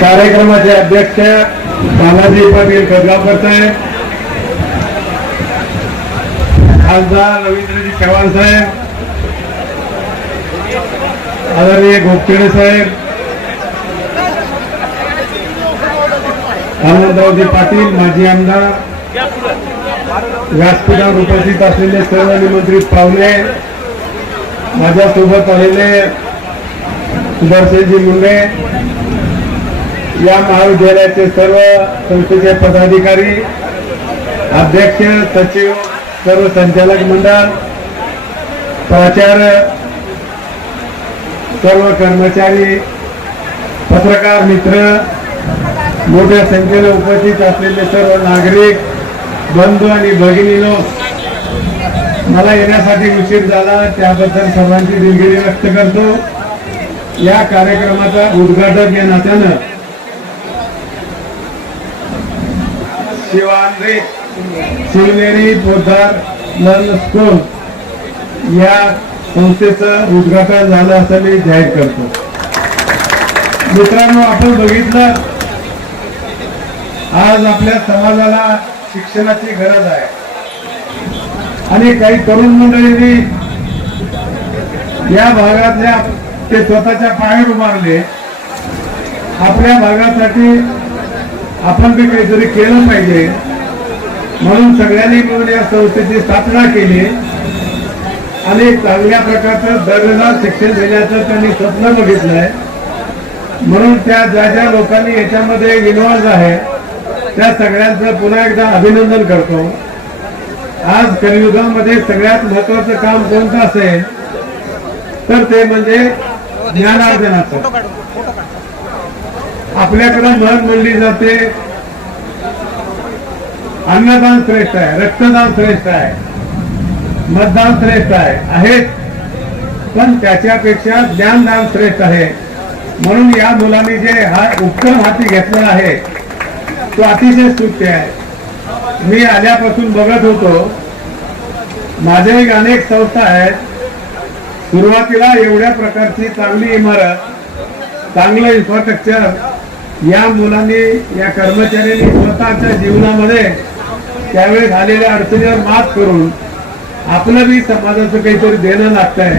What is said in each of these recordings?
कार्यक्रमाचे अध्यक्ष बालाजी पाटील खदगावकर साहेब खासदार रवींद्रजी चव्हाण साहेब आदरणीय गोपखेडे साहेब आनंदरावजी पाटील माजी आमदार व्यासपीठावर उपस्थित असलेले सर्व निमंत्रित पाहुणे माझ्यासोबत आलेले सुदर्शनजी मुंडे या महाविद्यालयाचे सर्व संस्थेचे पदाधिकारी अध्यक्ष सचिव सर्व संचालक मंडळ प्राचार्य सर्व कर्मचारी पत्रकार मित्र मोठ्या संख्येने उपस्थित असलेले सर्व नागरिक बंधू आणि भगिनी लोक मला येण्यासाठी उशीर झाला त्याबद्दल सर्वांची दिलगिरी व्यक्त करतो. या कार्यक्रमाचा उद्घाटक या नात्यानं शिवांद्रे शिवनेरी पोद्दार नन स्कूल. या संस्थेचं उद्घाटन झालं असं मी जाहीर करतो. मित्रांनो आपण बघितलं आज आपल्या समाजाला शिक्षणाची गरज आहे. आणि काही तरुण मंडळींनी या भागातल्या ते स्वतःच्या पायावर उभारले. आपल्या भागासाठी आपण बी काहीतरी केलं पाहिजे. म्हणून सगळ्यांनी मिळून या संस्थेची स्थापना केली. आणि चांगल्या प्रकारचं दर्जेदार शिक्षण देण्याचं त्यांनी स्वप्न बघितलंय. म्हणून त्या ज्या ज्या लोकांनी याच्यामध्ये इन्व्हॉल्व आहे त्या सगळ्यांचं पुन्हा एकदा अभिनंदन करतो. आज कलियुगामध्ये सगळ्यात महत्वाचं काम कोणतं असेल तर ते म्हणजे ज्ञानार्जनाचं. आपल्याकडे मन म्हणली जाते. अन्नदान श्रेष्ठ आहे रक्तदान श्रेष्ठ आहे मतदान श्रेष्ठ आहे आहेत पण त्याच्यापेक्षा ज्ञानदान श्रेष्ठ आहे. म्हणून या मुलांनी जे हा उपक्रम हाती घेतलेला आहे तो अतिशय स्तुत्य आहे. मी आल्यापासून बघत होतो माझ्या एक अनेक संस्था आहेत. सुरुवातीला एवढ्या प्रकारची चांगली इमारत चांगलं इन्फ्रास्ट्रक्चर या मुलांनी या कर्मचाऱ्यांनी स्वतःच्या जीवनामध्ये त्यावेळेस आलेल्या अडचणीवर मात करून आपलं बी समाजाचं काहीतरी देणं लागतंय.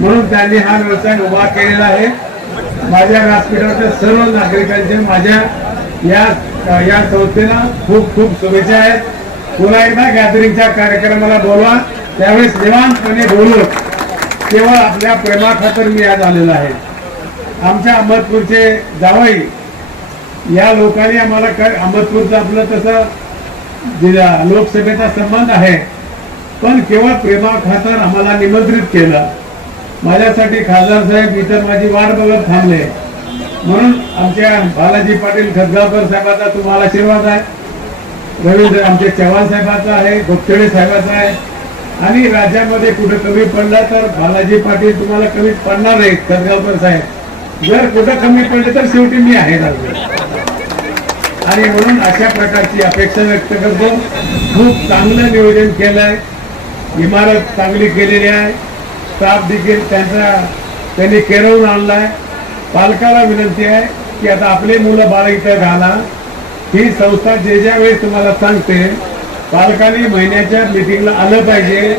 म्हणून त्यांनी हा व्यवसाय उभा केलेला आहे. माझ्या व्यासपीठाच्या सर्व नागरिकांचे माझ्या या या संस्थेला खूप खूप शुभेच्छा आहेत. पुन्हा एकदा गॅदरिंगच्या कार्यक्रमाला बोलवा. त्यावेळेस निवांतपणे बोलू. तेव्हा आपल्या प्रेमाखातर मी आज आलेलो आहे. आमच्या अहमदपूरचे जावई या लोकांनी आम्हाला काय अहमदपूरचं आपलं तसं जिल्हा- लोकसभेचा संबंध आहे पण केवळ प्रेमाखातर आम्हाला निमंत्रित केलं? माझ्यासाठी खासदार साहेब इतर माझी वाट बघत थांबले. म्हणून आमच्या बालाजी पाटील खदगावकर साहेबाचा तुम्हाला आशीर्वाद आहे. रवींद्र आमचे चव्हाण साहेबाचा आहे गोपखेडे साहेबाचा आहे. आणि राज्यामध्ये कुठे कमी पडला तर बालाजी पाटील तुम्हाला कमी पडणार आहे खदगावकर साहेब. जर कुठं कमी पडले तर शेवटी मी आहे राजू. आणि म्हणून अशा प्रकारची अपेक्षा व्यक्त करतो. खूप चांगलं नियोजन केलंय. इमारत चांगली केलेली आहे. स्टाफ देखील त्यांचा त्यांनी केरवून आणलाय. पालकाला विनंती आहे की आता आपले मुलं बाळ इथं घाला. ही संस्था जे ज्या वेळेस तुम्हाला सांगते पालकांनी महिन्याच्या मिटिंगला आलं पाहिजे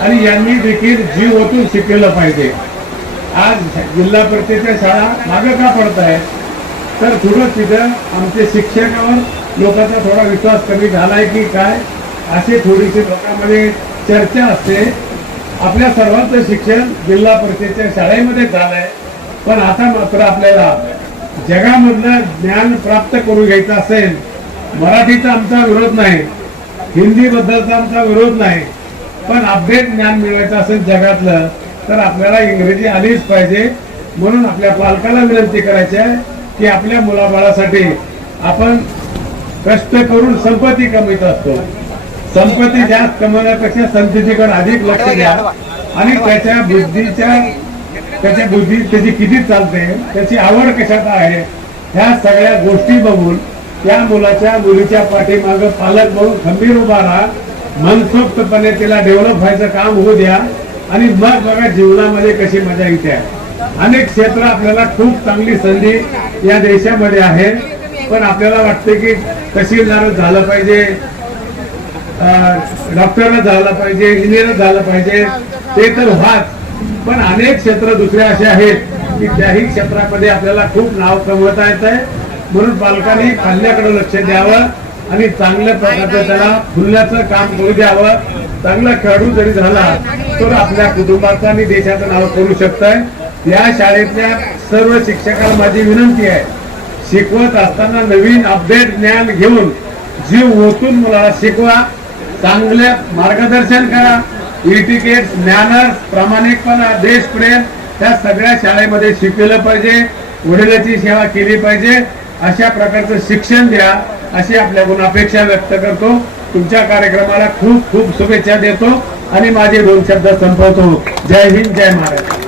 आणि यांनी देखील जीव ओतून शिकलेलं पाहिजे. आज जिल्हा परिषदेच्या शाळा मागं का पडत आहेत तर थोडं तिथं आमचे शिक्षकावर लोकांचा थोडा विश्वास कमी झालाय की काय अशी थोडीशी लोकांमध्ये चर्चा असते. आपल्या सर्वांचं शिक्षण जिल्हा परिषदेच्या शाळेमध्ये झालंय पण आता मात्र आपल्याला जगामधलं ज्ञान प्राप्त करून घ्यायचं असेल मराठीचा आमचा विरोध नाही हिंदी बद्दलचा आमचा विरोध नाही पण अपडेट ज्ञान मिळवायचं असेल जगातलं तर आपल्याला इंग्रजी आलीच पाहिजे म्हणून आपल्या पालकाला विनंती करायची आहे. की आपल्या मुलाबाळासाठी आपण कष्ट करून संपत्ती कमीत असतो. संपत्ती जास्त कमवण्यापेक्षा संततीकडे अधिक लक्ष द्या. आणि त्याच्या बुद्धीच्या त्याच्या बुद्धी त्याची किती चालते त्याची आवड कशात आहे ह्या सगळ्या गोष्टी बघून त्या मुलाच्या मुलीच्या पाठीमाग पालक म्हणून खंबीर उभा राहा. मनसोक्तपणे तिला डेव्हलप व्हायचं काम होऊ द्या. आणि मग बघा जीवनामध्ये कशी मजा येते. आहे अनेक क्षेत्र आपल्याला खूप चांगली संधी या देशामध्ये आहे. पण आपल्याला वाटते की तहसीलदार झालं पाहिजे डॉक्टर झालं पाहिजे इंजिनियर झालं पाहिजे ते तर व्हाच. पण अनेक क्षेत्र दुसरे असे आहेत की त्याही क्षेत्रामध्ये आपल्याला खूप नाव कमवता येत आहे. म्हणून पालकांनी पाल्याकडे लक्ष द्यावं आणि चांगल्या प्रकारचं त्याला फुलण्याचं काम करू द्यावं. चांगला खेळाडू जरी झाला तर आपल्या कुटुंबाचं आणि देशाचं नाव करू शकताय. या शाळेतल्या सर्व शिक्षकांना माझी विनंती आहे शिकवत असताना नवीन अपडेट ज्ञान घेऊन जीव ओतून मुलाला शिकवा चांगले मार्गदर्शन करा इटिकेट ज्ञानस प्रामाणिकपणा देशप्रेम त्या सगळ्या शाळेमध्ये शिकवलं पाहिजे वडिलाची सेवा केली पाहिजे अशा प्रकारचं शिक्षण द्या अशी आपल्याकडून अपेक्षा व्यक्त करतो. तुमच्या कार्यक्रमाला खूप खूप शुभेच्छा देतो आणि माझे दोन शब्द संपवतो. जय हिंद जय महाराष्ट्र.